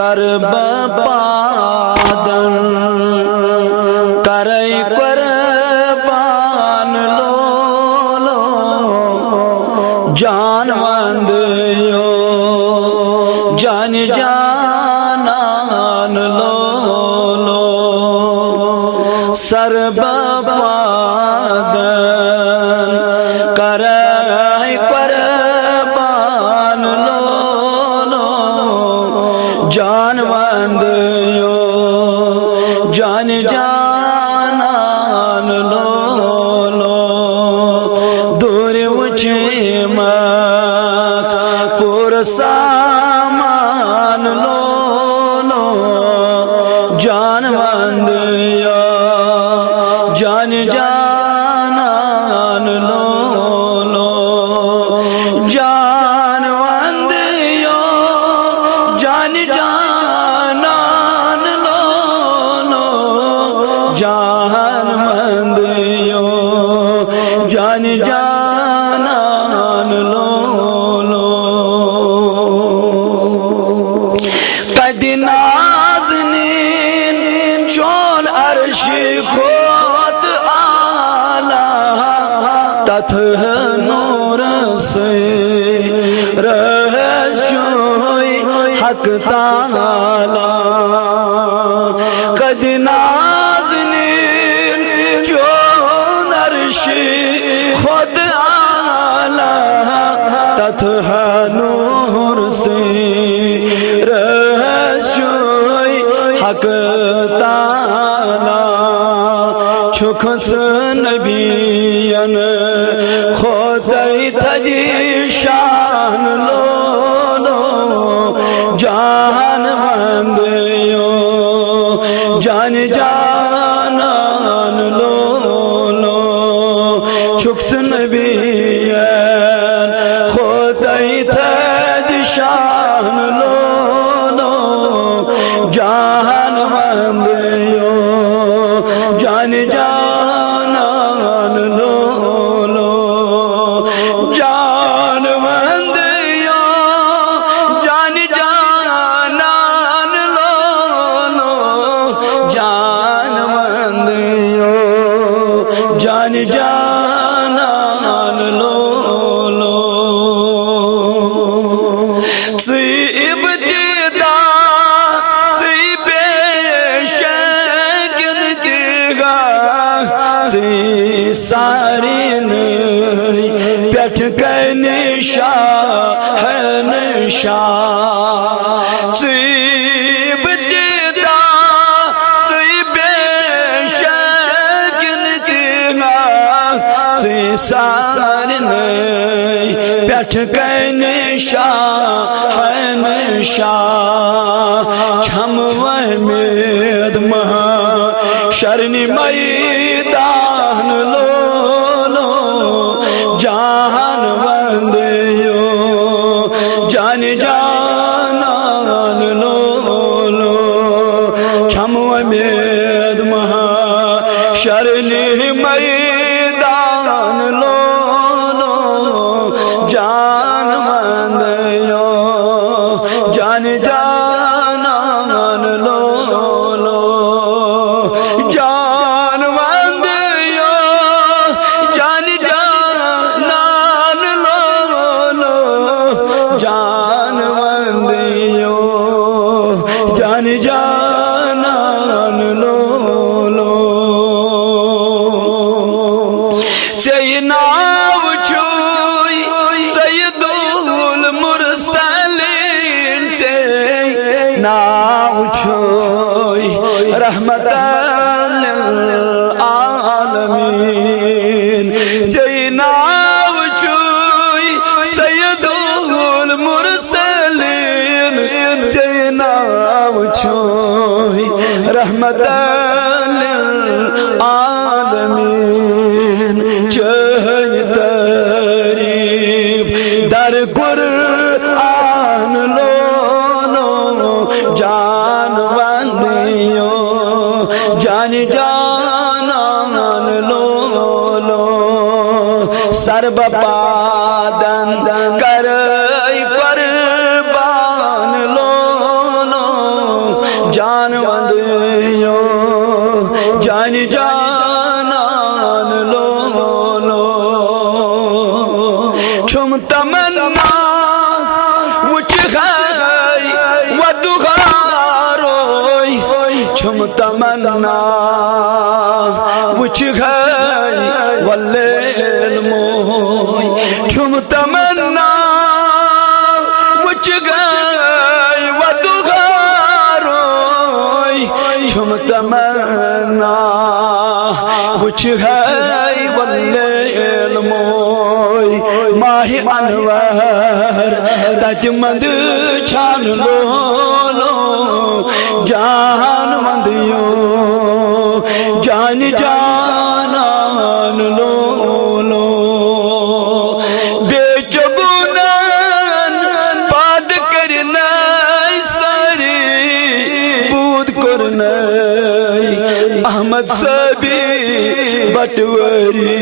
सर्वपादन करई कुर्बान लो जानवंद यो जान जानान लो सर्वपादन करई कुर्बान लो जानवंद यो जान जानान लो दूर उचे पुर सामान लो जानवंद यो जान जानान लो जानवंद यो जान जानान लो जानवंद यो जान जानान लो कदी नाज़नीन चोल अर्श खोत आला तथ नूर से रहस्योई हक ताला कदी नाज़नीन चोल अर्श खोत आला तथ नूर से हक ताला छुखस नबियन खोदई थजी शान लो जानवंद यो जान जानान लो छुखस नबियन खोदई थजी शान लो जानवंद यो जान जानान लो जानवंद यो जान जानान लो जानवंद यो जान जानान लो सारी पेट के निशा है निशा सीब दीदा सी बेशकिन तीना सी सारी पेट के निशा है निशा छम वह मेद महा शरणी मैदान लो जानवंद यो जान जानान लो छम मेद महा शरणी मैदान लो जानवंद यो जान जानान लो जानवंद यो जान जानान लो जानवंद यो जान जानान लो चैनाव छुई सैयदुल मुरसलीन चैनाव छुई रहमतल आलमीन चैनाव छुई सैयदुल मुरसलीन चैनाव छुई रहमतल आलमीन चहन तारीफ दर कुरआन लो जानवंद यो जान जानान लो सर्वपादन करई कुर्बान लो तमन्ना उच है वदुगारोय छुम तमन्ना उच है वल्लेल मोय छुम तमन्ना उच गई वदुगारोय छुम तमन्ना उच है वल्लेल मोय माहि अनवर तजमंद छान लो जान मंदियो जान जानान लो बेचगुनन पाद करना सारी बूद करना अहमद सभी बटवरी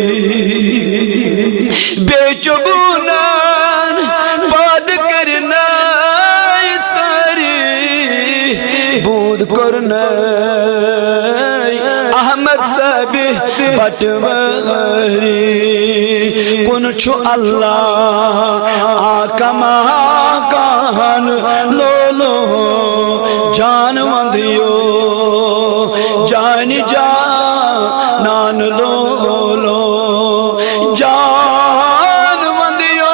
बेचगुनन पाद करना सारी बूद करना अहमद सभी बटवरी कुन छु अल्लाह आकमा कान लो जान वंदियो जान जानान लो जान वंदियो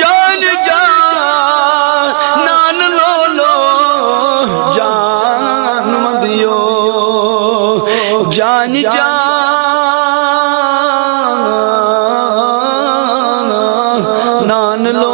जान जानान लो जान वंदियो जान जानान लो